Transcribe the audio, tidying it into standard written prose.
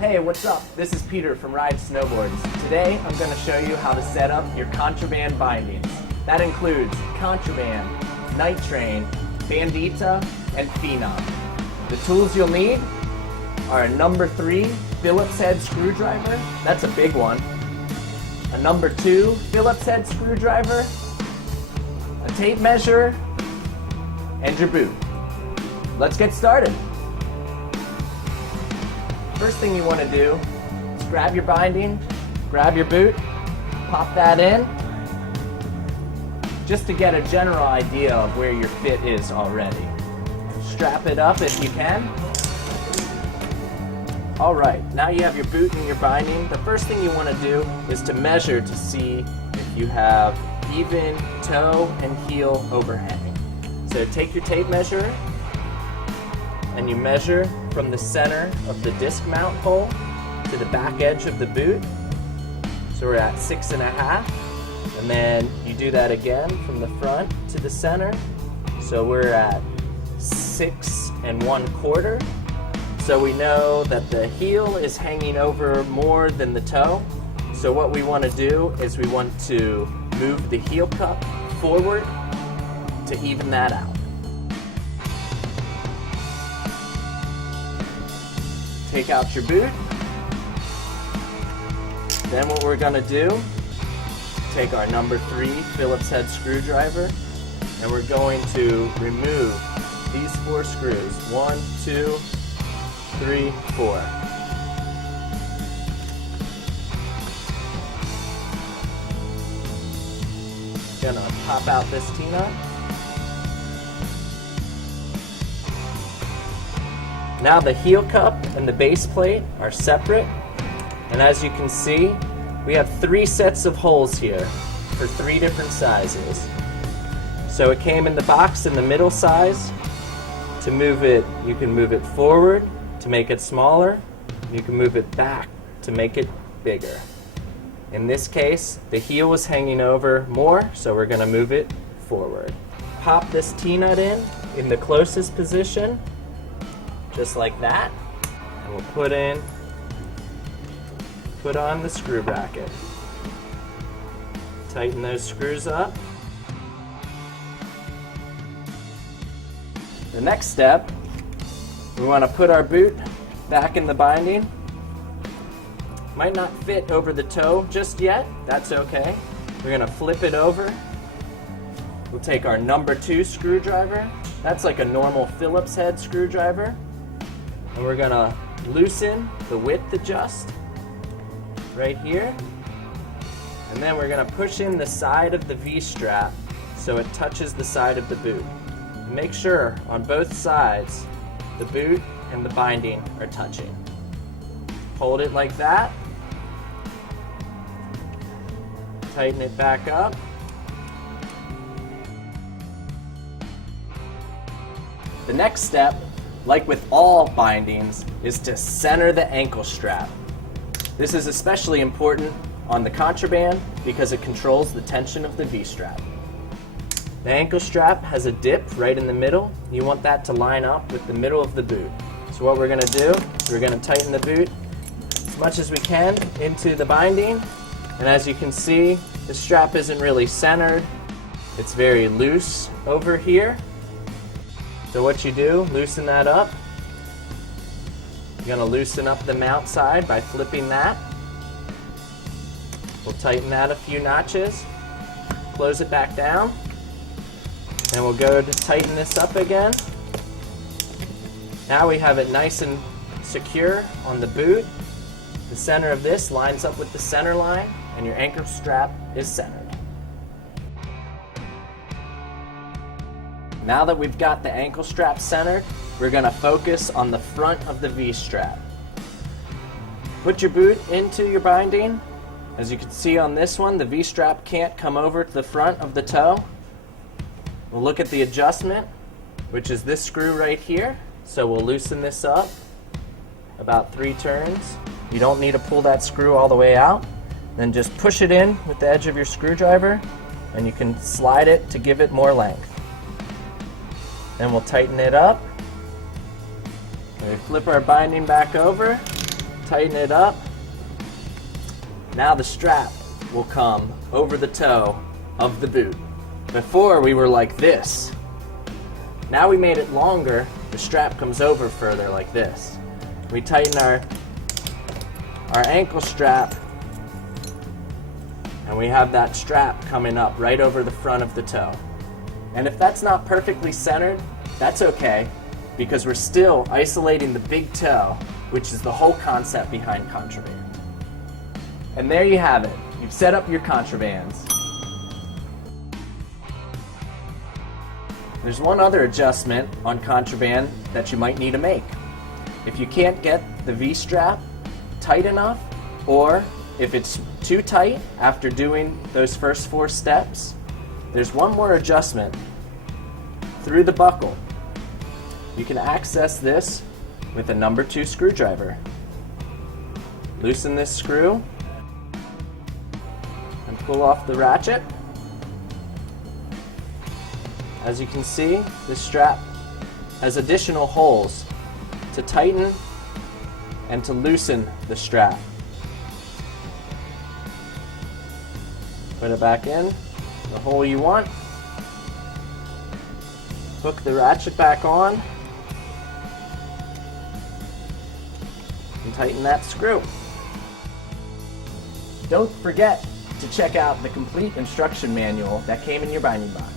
Hey, what's up? This is Peter from Ride Snowboards. Today I'm going to show you how to set up your Contraband bindings. That includes Contraband, Night Train, Bandita, and Phenom. The tools you'll need are a number 3 Phillips head screwdriver, that's a big one, a number 2 Phillips head screwdriver, a tape measure, and your boot. Let's get started. First thing you want to do is grab your binding, grab your boot, pop that in, just to get a general idea of where your fit is already. Strap it up if you can. Alright, now you have your boot and your binding. The first thing you want to do is to measure to see if you have even toe and heel overhang. So take your tape measure and you measure from the center of the disc mount hole to the back edge of the boot. So we're at 6.5, and then you do that again from the front to the center. So we're at 6 1/4. So we know that the heel is hanging over more than the toe. So what we want to do is we want to move the heel cup forward to even that out. Take out your boot. Then what we're going to do, take our number 3 Phillips head screwdriver, and we're going to remove these 4 screws. 1, 2, 3, 4. Gonna pop out this T-nut. Now the heel cup and the base plate are separate, and as you can see, we have 3 sets of holes here for 3 different sizes. So it came in the box in the middle size. To move it, you can move it forward to make it smaller. You can move it back to make it bigger. In this case, the heel was hanging over more, so we're going to move it forward. Pop this T-nut in the closest position, just like that, and we'll put on the screw bracket. Tighten those screws up. The next step, we want to put our boot back in the binding. Might not fit over the toe just yet, that's okay. We're going to flip it over. We'll take our number 2 screwdriver, that's like a normal Phillips head screwdriver, and we're going to loosen the width adjust right here, and then we're going to push in the side of the V-strap so it touches the side of the boot. Make sure on both sides the boot and the binding are touching. Hold it like that, tighten it back up. The next step, like with all bindings, is to center the ankle strap. This is especially important on the Contraband because it controls the tension of the V-strap. The ankle strap has a dip right in the middle. You want that to line up with the middle of the boot. So what we're going to do is we're going to tighten the boot as much as we can into the binding. And as you can see, the strap isn't really centered. It's very loose over here. So what you do, loosen that up. You're going to loosen up the mount side by flipping that. We'll tighten that a few notches. Close it back down. And we'll go to tighten this up again. Now we have it nice and secure on the boot. The center of this lines up with the center line, and your ankle strap is centered. Now that we've got the ankle strap centered, we're going to focus on the front of the V-strap. Put your boot into your binding. As you can see on this one, the V-strap can't come over to the front of the toe. We'll look at the adjustment, which is this screw right here. So we'll loosen this up about 3 turns. You don't need to pull that screw all the way out. Then just push it in with the edge of your screwdriver, and you can slide it to give it more length. Then we'll tighten it up. We flip our binding back over, Tighten it up. Now the strap will come over the toe of the boot. Before we were like this. Now we made it longer, the strap comes over further like this. We tighten our ankle strap, and we have that strap coming up right over the front of the toe. And if that's not perfectly centered, that's okay, because we're still isolating the big toe, which is the whole concept behind Contraband. And there you have it. You've set up your Contrabands. There's one other adjustment on Contraband that you might need to make. If you can't get the V-strap tight enough, or if it's too tight after doing those first 4 steps, there's one more adjustment through the buckle. You can access this with a number 2 screwdriver. Loosen this screw and pull off the ratchet. As you can see, this strap has additional holes to tighten and to loosen the strap. Put it back in the hole you want. Hook the ratchet back on and tighten that screw. Don't forget to check out the complete instruction manual that came in your binding box.